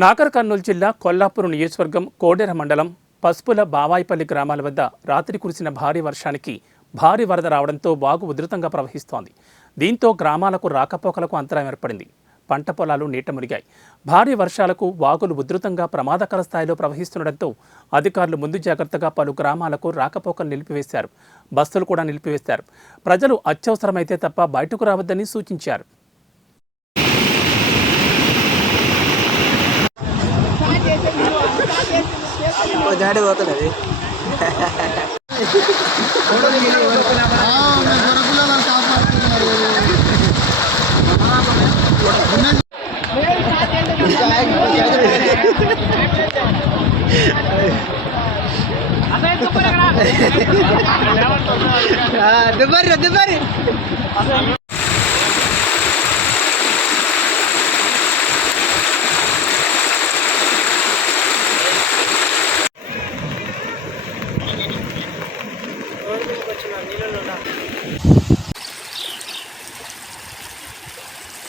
నాగర్ కర్నూలు జిల్లా కొల్లాపూర్ నియోజకవర్గం కోడెర మండలం పసుపుల బావాయిపల్లి గ్రామాల వద్ద రాత్రి కురిసిన భారీ వర్షానికి భారీ వరద రావడంతో వాగు ఉధృతంగా ప్రవహిస్తోంది. దీంతో గ్రామాలకు రాకపోకలకు అంతరాయం ఏర్పడింది. పంట పొలాలు నీట మునిగాయి. భారీ వర్షాలకు వాగులు ఉధృతంగా ప్రమాదకర స్థాయిలో ప్రవహిస్తుండటంతో అధికారులు ముందు జాగ్రత్తగా పలు గ్రామాలకు రాకపోకలు నిలిపివేశారు. బస్సులు కూడా నిలిపివేశారు. ప్రజలు అత్యవసరమైతే తప్ప బయటకు రావద్దని సూచించారు. జాడి పోతున్నది దుబారి నీళ్ళలో